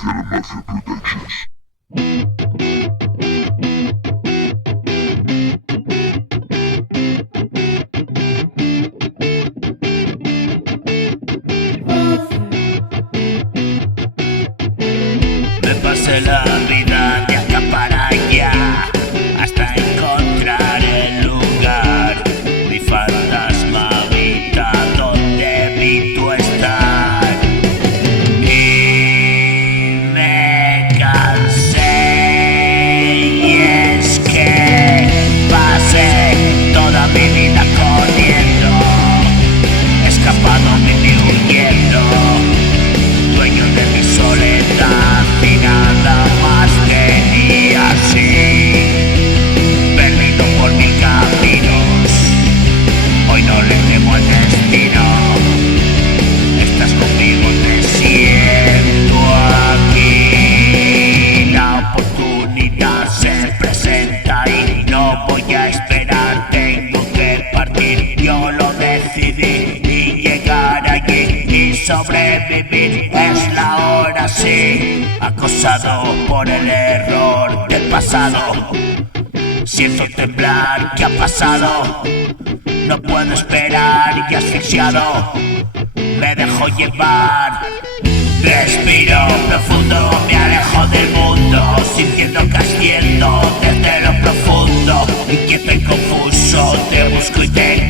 Cafialamafia Productions. Me pasé la vida de acá para allá hasta encontrar el lugar. Mi fantasma habita donde evito estar. Y me cansé, y es que pasé toda mi vida corriendo, escapado, viví, huyendo, dueño de mi soledad y nada más tenía así, perdido por mil caminos. Hoy no le temo al destino, estás conmigo, te siento aquí. La oportunidad se presenta y no voy a esperar, tengo que partir. Yo lo decidí y llegar allí y sobrevivir. Es la hora, sí, acosado por el error del pasado. Siento temblar, ¿qué ha pasado? No puedo esperar y asfixiado me dejo llevar. Respiro profundo, me alejo del mundo, sintiendo que asciendo desde lo profundo. Inquieto y confuso, te busco y te